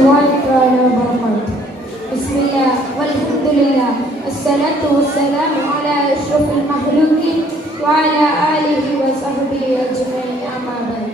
الله تعالى وبركاته. بسم الله والحمد لله والصلاة والسلام على أشرف المخلوقين وعلى آله وصحبه أجمعين أما بعد.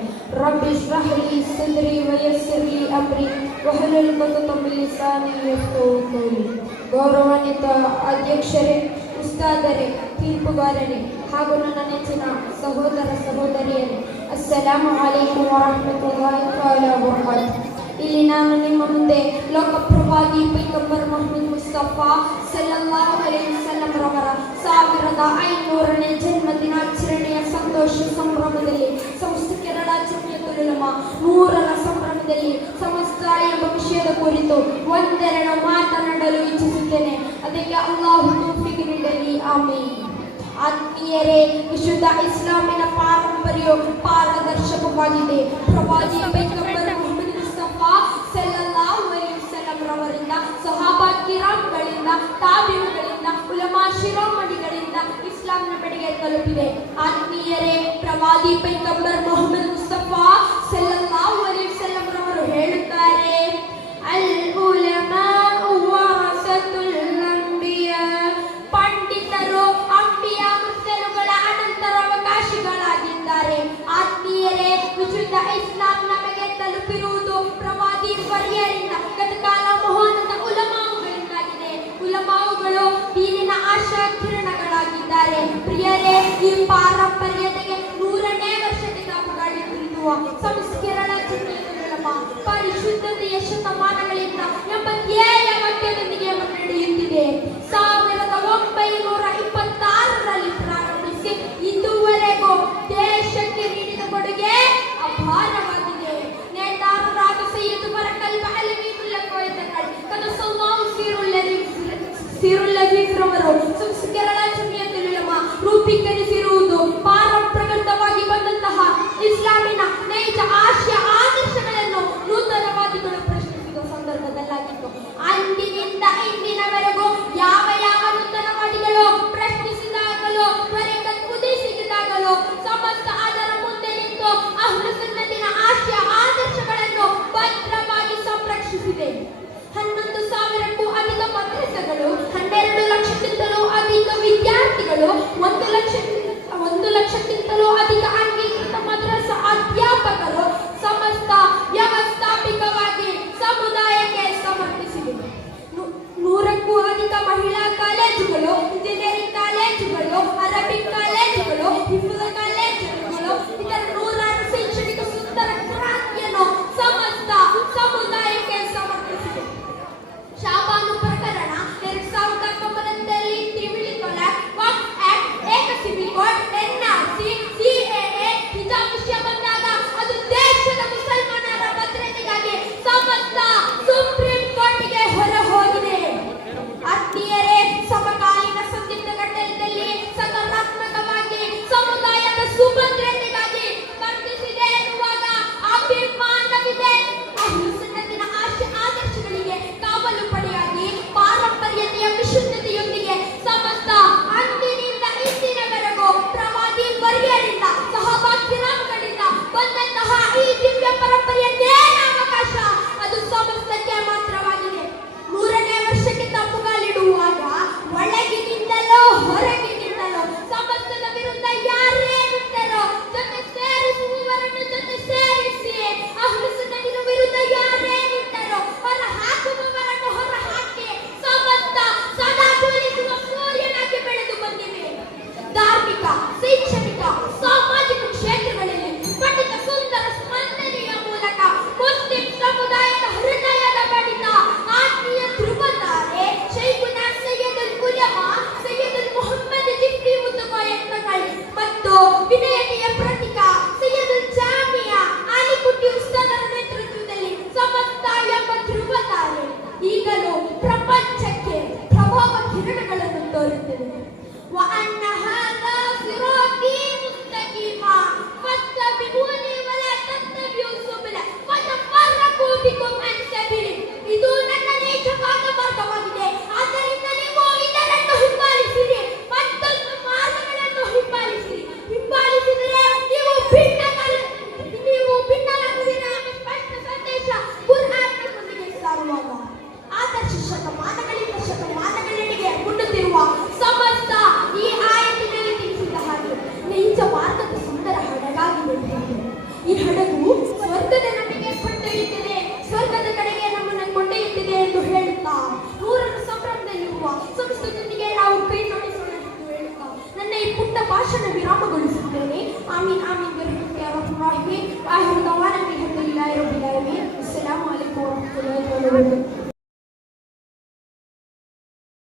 رب اشرح لي صدري ويسر لي أمري واحلل عقدة من لساني يفقهوا قولي. ಗೌರವಾನ್ವಿತ ಅಧ್ಯಕ್ಷರೇ, ಉಸ್ತಾದರೇ, ತೀರ್ಪುಗಾರರೇ ಹಾಗೂ ನನ್ನ ನೆಚ್ಚಿನ ಸಹೋದರ ಸಹೋದರಿಯರೇ, ಅಸ್ಸಲಾಮು ಅಲೈಕುಂ ವರಹ್ಮತುಲ್ಲಾಹಿ ವಬರಕಾತುಹು. ಇಲ್ಲಿ ನಾನು ನಿಮ್ಮ ಮುಂದೆ ಲೋಕಪ್ರವಾದಿ ಪೈಗಂಬರ್ ಮೊಹಮ್ಮದ್ ಮುಸ್ತಫಾ ಸಲ್ಲಲ್ಲಾಹು ಅಲೈಹಿ ವಸಲ್ಲಂ ರವರ 1500ನೇ ಜನ್ಮ ದಿನಾಚರಣೆಯ ಸಂತೋಷ ಸಂಭ್ರಮದಲ್ಲಿ ಸಮಸ್ತ ಕೇರಳ ಜಮಿಯತುಲ್ ಉಲಮಾ 100ರ ಸಂಭ್ರಮದಲ್ಲಿ ಸಮಸ್ತ ಎಂಬ ವಿಷಯದ ಕುರಿತು ಒಂದೆರಡು ಮಾತನಾಡಲು ಇಚ್ಛಿಸುತ್ತೇನೆ. ಅದಕ್ಕೆ ಅಲ್ಲಾಹು ತೌಫೀಕ್ ನೀಡಲಿ, ಆಮೀನ್. ಆತ್ಮೀಯರೇ, ವಿಶುದ್ಧ ಇಸ್ಲಾಮಿನ ಪಾರಂಪರ್ಯವು ಪಾರದರ್ಶಕವಾಗಿದೆ. ಪ್ರವಾದಿ ಪೈಗಂಬರ್ ಮೊಹಮ್ಮದ್ ಮುಸ್ತಫಾ ಸಲ್ಲಲ್ಲಾಹು ಅಲೈಹಿ ವಸಲ್ಲಂ ರವರಿಂದ, ಸಹಾಬಾ ಕಿರಾಮ್ಗಳಿಂದ, ತಾಬಿಊಗಳಿಂದ, ಉಲಮಾ ಶಿರೋಮಣಿಗಳಿಂದ ಇಸ್ಲಾಂನ ಬೆಳೆಗೆ ತಲುಪಿದೆ. ಆತ್ಮೀಯರೇ, ಪ್ರವಾದಿ ಪೈಗಂಬರ್ ಮೊಹಮ್ಮದ್ ಮುಸ್ತಫಾ ಸಲ್ಲಲ್ಲಾಹು ಅಲೈಹಿ ವಸಲ್ಲಂ ರವರು ಹೇಳುತ್ತಾರೆ, ಅಲ್ ಉಲಮಾഉ ವರಸತುಲ್ ಅಂಬಿಯಾ, ಪಂಡಿತರು ಅಂಬಿಯಾ ಮುರ್ಸಲುಗಳ ಅನಂತರ ಅವಕಾಶಿಗಳಾಗಿದ್ದಾರೆ. ಆತ್ಮೀಯರೇ, ವಿಶುದ್ಧ ಇಸ್ಲಾಂ ನಮಗೆ ತಲುಪಿರುವುದು ಪ್ರವಾದಿ ವರ್ಯರಿಂದ, ಗತಕಾಲ ಮಹೋನ್ನತ ಉಲಮಾವುಗಳಿಂದಾಗಿದೆ. ಉಲಮಾವುಗಳು ದೀನಿನ ಆಶಾ ಕಿರಣಗಳಾಗಿದ್ದಾರೆ. ಪ್ರಿಯರೇ, ಈ ಪಾರಂಪರ್ಯತೆಗೆ 100ನೇ ವರ್ಷಕ್ಕೆ ದಾಪುಗಾಲಿಟ್ಟಿರುವ ಸಂಸ್ಕರಣ ಜಮಿಯತುಲ್ ಉಲಮಾ ಪರಿಶುದ್ಧತೆಯ ಶತಮಾನಗಳಿಂದ 87ನೇ ವಾಕ್ಯದೊಂದಿಗೆ ಮುನ್ನಡೆಯುತ್ತಿದೆ. 1926ರಲ್ಲಿ ಪ್ರಾರಂಭಿಸಿ ಇದುವರೆಗೂ ದೇಶಕ್ಕೆ ನೀಡಿದ ಕೊಡುಗೆ ಅಪಾರವಾಗಿದೆ. ನೇತಾರರಾದ ಸೈಯದ್ ಬರಕಲ್ ಬಹಲವಿ ಮುಲ್ಲಕೋಯ್ತಗಳು ಕನಸಲ್ಲಾಹು ಸೀರುಲ್ ರವರು ಸಂಸ್ಕರಣ ಜಮಿಯತುಲ್ ಉಲಮಾ ರೂಪೀಕರಿಸಿರುವುದು ಪಾರಂಪರಿಕವಾಗಿ ಬಂದಂತಹ ಇಸ್ಲಾಮಿನ ನೈಜ ಆಶಯ ಆದರ್ಶಗಳನ್ನು ನೂತನವಾದಿಗಳು ಪ್ರಶ್ನಿಸಿದ ಸಂದರ್ಭದಲ್ಲಾಗಿತ್ತು. ಅಂದಿನಿಂದ ಇಂದಿನವರೆಗೂ ಯಾವ ನೂತನವಾದಿಗಳು ಪ್ರಶ್ನಿಸಿದಾಗಲೂ, ತ್ವರಿತ ಉದ್ದೇಶಿಸಿದಾಗಲೂ ಸಮಸ್ತ ಅದರ ಮುಂದೆ ನಿಂತು ಅಹ್ಲು ಸುನ್ನತಿನ ಆಶಯ ಆದರ್ಶಗಳನ್ನು ಭದ್ರವಾಗಿ ಸಂರಕ್ಷಿಸಿದೆ. 11,000ಕ್ಕೂ ಅಧಿಕ ಮದ್ರಸೆಗಳು, 12 ಲಕ್ಷಕ್ಕಿಂತಲೂ ಅಧಿಕ ವಿದ್ಯಾರ್ಥಿಗಳು, 1 ಲಕ್ಷ